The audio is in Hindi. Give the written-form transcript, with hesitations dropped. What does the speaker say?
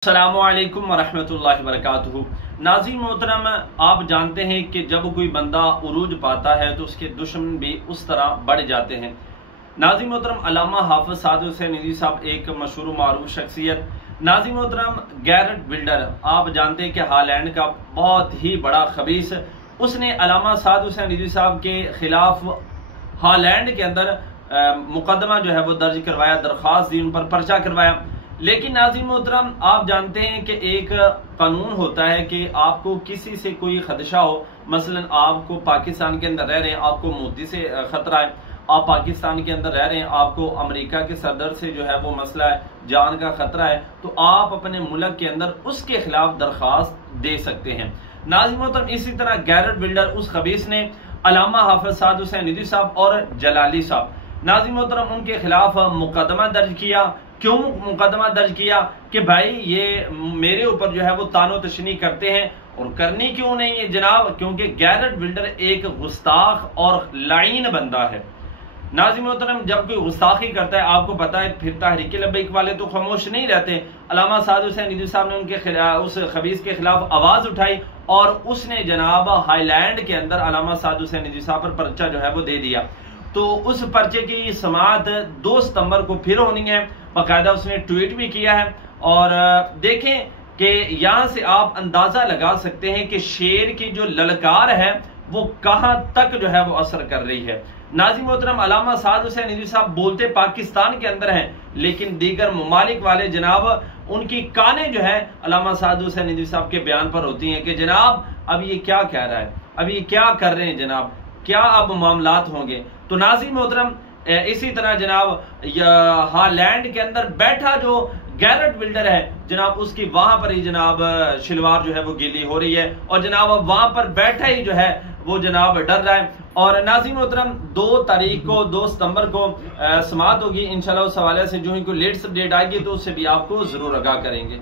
अस्सलामुअलैकुम वरहमतुल्लाहि वबरकातुहू। नाज़रीन मोहतरम, आप जानते हैं कि जब कोई बंदा उरूज पाता है तो उसके दुश्मन भी उस तरह बढ़ जाते हैं। नाज़रीन मोहतरम, अल्लामा हाफिज साद हुसैन नदवी साहब एक मशहूर मारूफ शख्सियत। नाज़रीन मोहतरम, गैरेट विल्डर आप जानते हैं कि हॉलैंड का बहुत ही बड़ा खबीस, उसने अल्लामा साद हुसैन नदवी साहब के खिलाफ हॉलैंड के अंदर मुकदमा जो है वो दर्ज करवाया, दरख्वास्त दी, उन पर पर्चा करवाया। लेकिन नाज़रीन मोहतरम, आप जानते हैं कि एक कानून होता है कि आपको किसी से कोई खदशा हो, मसलन आपको पाकिस्तान के अंदर रह रहे हैं, आपको मोदी से खतरा है, आप पाकिस्तान के अंदर रह रहे हैं, आपको अमेरिका के सदर से जो है वो मसला है, जान का खतरा है, तो आप अपने मुल्क के अंदर उसके खिलाफ दरख्वास्त दे सकते हैं। नाज़रीन मोहतरम, इसी तरह गैरेट बिल्डर उस खबीस ने अल्लामा हाफिज साद हुसैन नदवी साहब और जलाली साहब, नाज़रीन मोहतरम, उनके खिलाफ मुकदमा दर्ज किया। क्यों मुकदमा दर्ज किया? कि भाई ये मेरे ऊपर जो है वो तानो तशनी करते हैं, और करनी क्यों नहीं है जनाब? क्योंकि गैरेट बिल्डर एक गुस्ताख और लाइन बंदा है। नाज़रीन मोहतरम, जब कोई गुस्ताखी करता है, आपको पता है, फिर तहरीक लब्बैक वाले तो खामोश नहीं रहते। अल्लामा साद हुसैन नदवी साहब ने उनके खिलाफ, उस खबीस के खिलाफ आवाज उठाई और उसने जनाब हाईलैंड के अंदर अल्लामा साद हुसैन नदवी साहब पर पर्चा जो है वो दे दिया। तो उस पर्चे की समाअत 2 सितंबर को फिर होनी है। बाकायदा उसने ट्वीट भी किया है। और देखें कि यहां से आप अंदाजा लगा सकते हैं कि शेर की जो ललकार है वो कहां तक जो है वो असर कर रही है। नाज़रीन मोहतरम, अल्लामा साद हुसैन नदवी साहब बोलते पाकिस्तान के अंदर हैं, लेकिन दीगर ममालिक वाले जनाब उनकी कानें जो है अल्लामा साद हुसैन नदवी साहब के बयान पर होती हैं कि जनाब अब ये क्या कह रहा है, अब ये क्या कर रहे हैं जनाब, क्या अब मामलात होंगे। तो नाज़रीन मोहतरम, इसी तरह जनाब हॉलैंड के अंदर बैठा जो गैरेट बिल्डर है जनाब, उसकी वहां पर ही जनाब शिलवार जो है वो गीली हो रही है, और जनाब वहां पर बैठा ही जो है वो जनाब डर रहा है। और नाज़रीन मोहतरम, 2 तारीख को 2 सितंबर को समाअत होगी इंशाल्लाह। उस हवाले से जो ही कोई लेटेस्ट अपडेट आएगी तो उससे भी आपको जरूर आगाह करेंगे।